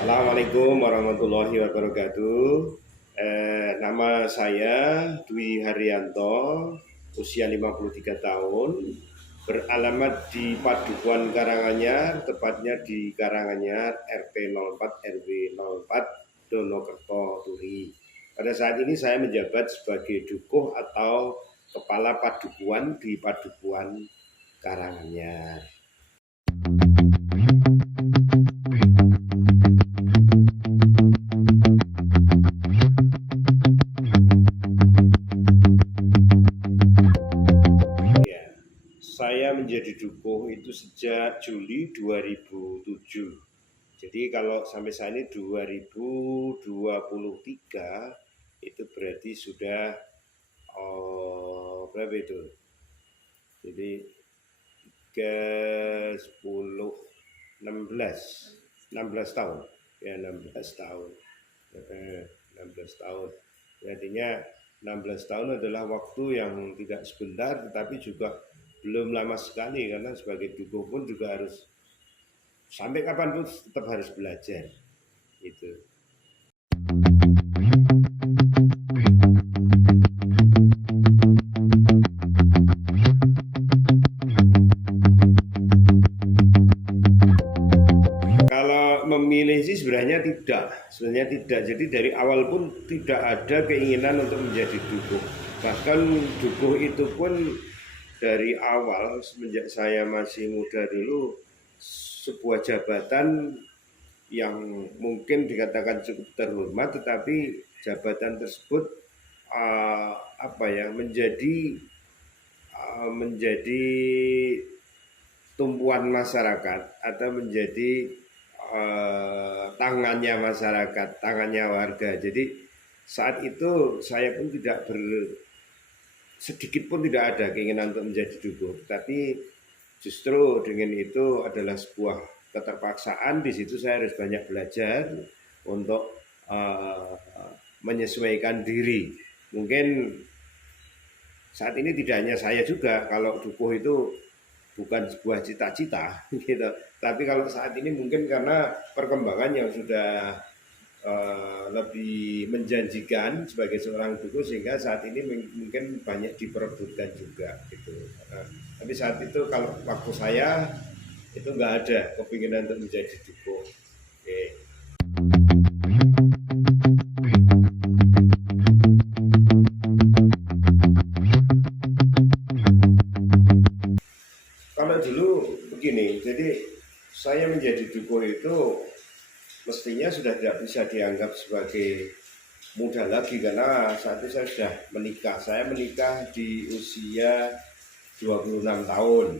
Assalamualaikum warahmatullahi wabarakatuh. Nama saya Dwi Haryanto, usia 53 tahun, beralamat di Padukuhan Karanganyar, tepatnya di Karanganyar RT 04 RW 04 Donokerto Turi. Pada saat ini saya menjabat sebagai dukuh atau kepala padukuhan di Padukuhan Karanganyar. Saya menjadi dukuh itu sejak Juli 2007. Jadi kalau sampai saat ini 2023 itu berarti sudah berapa itu? Jadi 10 16 tahun. Ya 16 tahun. 16 tahun. Artinya 16 tahun adalah waktu yang tidak sebentar tetapi juga belum lama sekali, karena sebagai dukuh pun juga harus sampai kapanpun tetap harus belajar itu. Kalau memilih sih sebenarnya tidak. Jadi dari awal pun tidak ada keinginan untuk menjadi dukuh. Bahkan dukuh itu pun dari awal semenjak saya masih muda dulu sebuah jabatan yang mungkin dikatakan cukup terhormat, tetapi jabatan tersebut menjadi tumpuan masyarakat atau menjadi tangannya masyarakat, tangannya warga. Jadi saat itu saya pun sedikit pun tidak ada keinginan untuk menjadi dukuh, tapi justru dengan itu adalah sebuah keterpaksaan. Di situ saya harus banyak belajar untuk menyesuaikan diri. Mungkin saat ini tidak hanya saya juga, kalau dukuh itu bukan sebuah cita-cita gitu. Tapi kalau saat ini mungkin karena perkembangan yang sudah lebih menjanjikan sebagai seorang dukuh, sehingga saat ini mungkin banyak diperebutkan juga gitu. Tapi saat itu kalau waktu saya itu nggak ada kepinginan untuk menjadi dukuh. Oke. Kalau dulu begini, jadi saya menjadi dukuh itu mestinya sudah tidak bisa dianggap sebagai muda lagi, karena saat itu saya sudah menikah. Saya menikah di usia 26 tahun,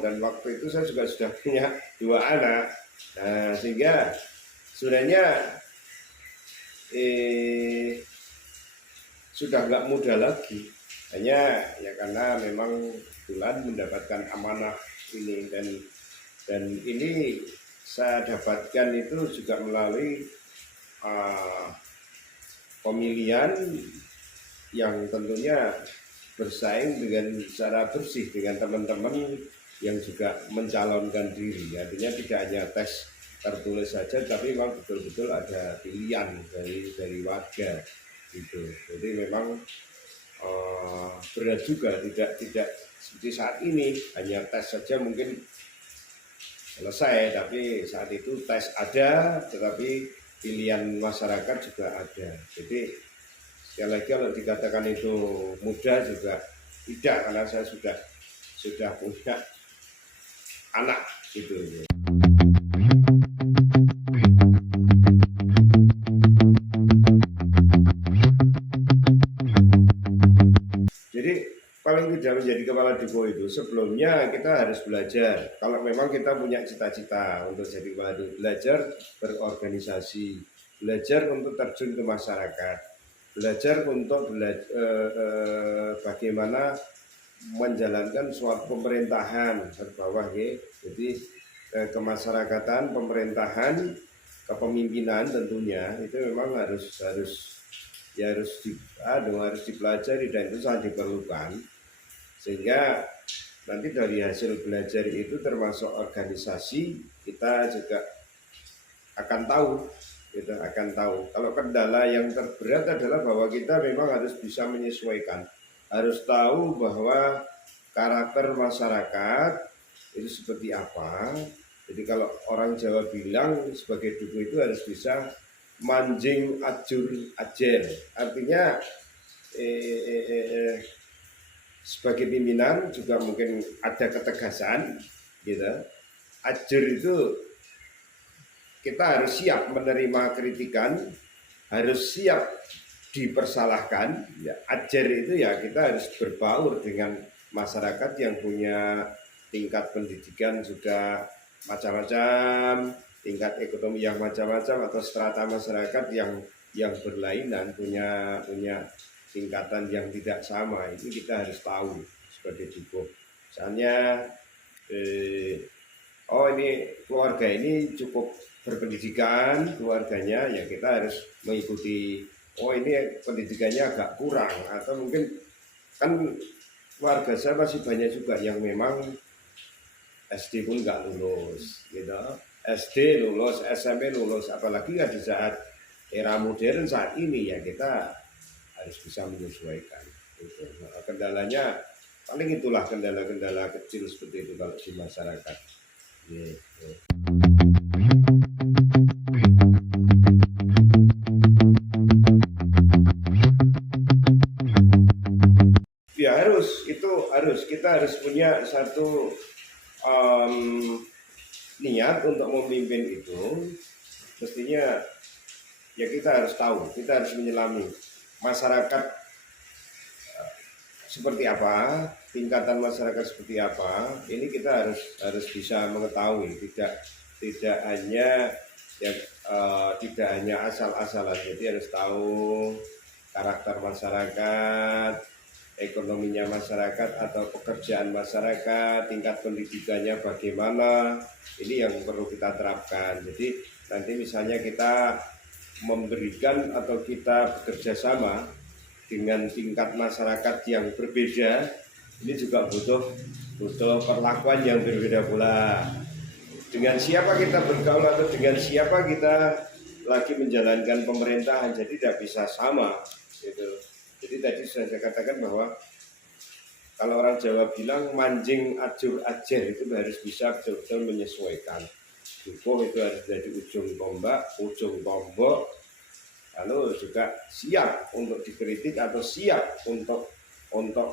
dan waktu itu saya juga sudah punya 2 anak. Nah, sehingga sebenarnya sudah nggak muda lagi. Hanya ya karena memang kebetulan mendapatkan amanah ini, dan ini saya dapatkan itu juga melalui pemilihan yang tentunya bersaing dengan secara bersih dengan teman-teman yang juga mencalonkan diri. Artinya tidak hanya tes tertulis saja, tapi memang betul-betul ada pilihan dari warga gitu. Jadi memang berat juga, tidak seperti saat ini hanya tes saja mungkin selesai, tapi saat itu tes ada, tetapi pilihan masyarakat juga ada. Jadi sekali lagi kalau dikatakan itu mudah juga tidak, karena saya sudah punya anak gitu. Jadi paling tidak menjadi kepala dukuh itu sebelumnya kita harus belajar. Kalau memang kita punya cita-cita untuk jadi kepala dukuh, belajar berorganisasi, belajar untuk terjun ke masyarakat, belajar untuk bagaimana menjalankan suatu pemerintahan berbawah ya. Jadi kemasyarakatan, pemerintahan, kepemimpinan tentunya itu memang harus dipelajari, dan itu sangat diperlukan, sehingga nanti dari hasil belajar itu termasuk organisasi kita juga akan tahu, kita akan tahu. Kalau kendala yang terberat adalah bahwa kita memang harus bisa menyesuaikan, harus tahu bahwa karakter masyarakat itu seperti apa. Jadi kalau orang Jawa bilang sebagai duku itu harus bisa manjing ajur ajer, artinya sebagai pimpinan juga mungkin ada ketegasan gitu. Ajur itu kita harus siap menerima kritikan, harus siap dipersalahkan. Ya, ajar itu ya kita harus berbaur dengan masyarakat yang punya tingkat pendidikan juga macam-macam, tingkat ekonomi yang macam-macam, atau strata masyarakat yang berlainan, punya tingkatan yang tidak sama. Itu kita harus tahu sebagai dukuh. Misalnya oh ini keluarga ini cukup berpendidikan keluarganya, ya kita harus mengikuti. Oh ini pendidikannya agak kurang, atau mungkin kan keluarga saya masih banyak juga yang memang SD pun nggak lulus gitu. SD lulus, SMP lulus, apalagi di saat era modern saat ini ya kita harus bisa menyesuaikan gitu. Nah, kendalanya paling itulah kendala-kendala kecil seperti itu kalau di masyarakat gitu. Ya harus kita harus punya satu niat untuk memimpin itu. Mestinya ya kita harus tahu, kita harus menyelami masyarakat seperti apa, tingkatan masyarakat seperti apa. Ini kita harus bisa mengetahui, tidak hanya ya, tidak hanya asal-asalan. Jadi harus tahu karakter masyarakat, ekonominya masyarakat atau pekerjaan masyarakat, tingkat pendidikannya bagaimana. Ini yang perlu kita terapkan. Jadi nanti misalnya kita memberikan atau kita bekerja sama dengan tingkat masyarakat yang berbeda, ini juga butuh perlakuan yang berbeda pula. Dengan siapa kita bergaul atau dengan siapa kita lagi menjalankan pemerintahan, jadi tidak bisa sama gitu. Jadi tadi sudah saya katakan bahwa kalau orang Jawa bilang manjing ajur ajer, itu harus bisa betul-betul menyesuaikan. Dukuh itu harus jadi ujung tombak, ujung tombok, lalu juga siap untuk dikritik atau siap untuk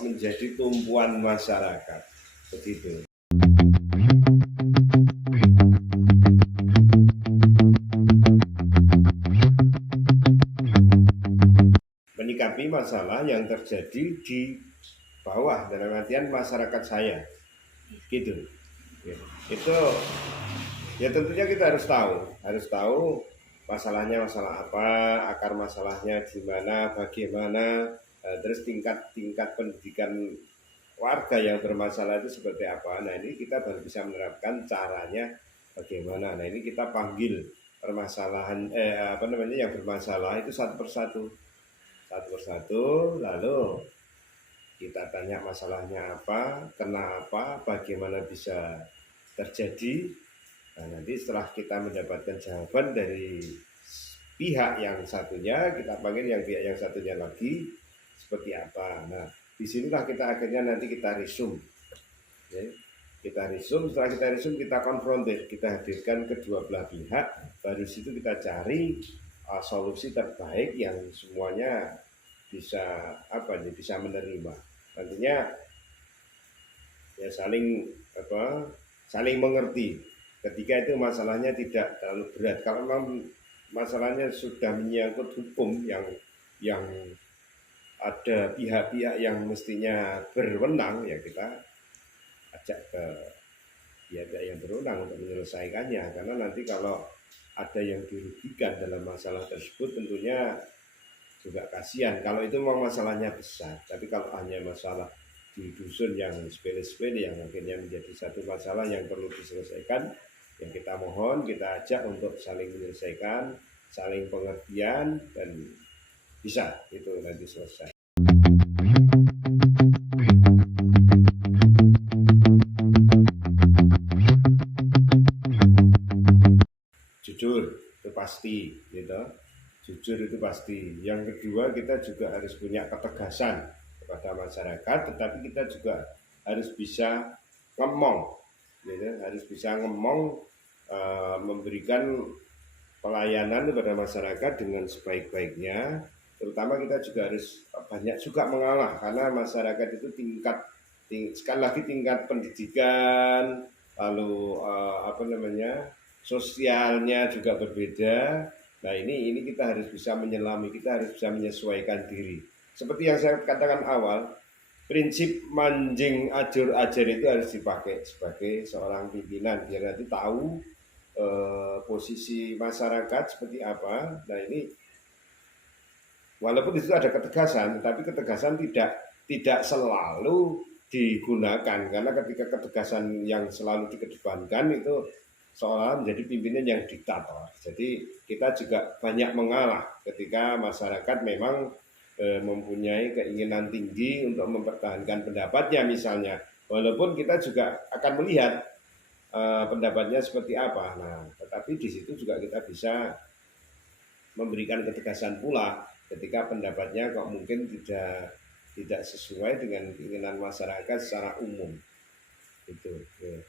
menjadi tumpuan masyarakat. Begitu. Menyikapi masalah yang terjadi di bawah, dalam artian masyarakat saya, gitu. Itu ya tentunya kita harus tahu masalahnya masalah apa, akar masalahnya di mana, bagaimana, terus tingkat pendidikan warga yang bermasalah itu seperti apa. Nah ini kita baru bisa menerapkan caranya bagaimana. Nah ini kita panggil permasalahan yang bermasalah itu satu persatu, lalu kita tanya masalahnya apa, kenapa, bagaimana bisa terjadi. Nah, nanti setelah kita mendapatkan jawaban dari pihak yang satunya, kita panggil yang pihak yang satunya lagi seperti apa. Nah, disinilah kita akhirnya nanti kita resume. Ya, kita resume, setelah kita resume kita konfrontir, kita hadirkan kedua belah pihak, baru situ kita cari solusi terbaik yang semuanya bisa menerima. Tentunya ya saling mengerti. Ketika itu masalahnya tidak terlalu berat. Kalau memang masalahnya sudah menyangkut hukum yang ada pihak-pihak yang mestinya berwenang, ya kita ajak ke pihak-pihak yang berwenang untuk menyelesaikannya. Karena nanti kalau ada yang dirugikan dalam masalah tersebut, tentunya juga kasihan. Kalau itu memang masalahnya besar, tapi kalau hanya masalah di dusun yang sepele-sepele yang akhirnya menjadi satu masalah yang perlu diselesaikan, yang kita mohon, kita ajak untuk saling menyelesaikan, saling pengertian, dan bisa itu nanti selesai. Jujur, pasti, gitu. Jujur itu pasti. Yang kedua, kita juga harus punya ketegasan kepada masyarakat, tetapi kita juga harus bisa ngomong, gitu. Harus bisa ngomong, memberikan pelayanan kepada masyarakat dengan sebaik-baiknya. Terutama kita juga harus banyak juga mengalah, karena masyarakat itu sekali lagi tingkat pendidikan, lalu apa namanya, sosialnya juga berbeda. Nah, ini kita harus bisa menyelami, kita harus bisa menyesuaikan diri. Seperti yang saya katakan awal, prinsip manjing ajur ajar itu harus dipakai sebagai seorang pimpinan, biar nanti tahu posisi masyarakat seperti apa. Nah, ini walaupun itu ada ketegasan, tapi ketegasan tidak selalu digunakan, karena ketika ketegasan yang selalu dikedepankan itu seolah menjadi pimpinan yang diktator. Jadi kita juga banyak mengalah ketika masyarakat memang mempunyai keinginan tinggi untuk mempertahankan pendapatnya misalnya, walaupun kita juga akan melihat pendapatnya seperti apa. Nah, tetapi di situ juga kita bisa memberikan ketegasan pula ketika pendapatnya kok mungkin tidak sesuai dengan keinginan masyarakat secara umum. Itu. Ya.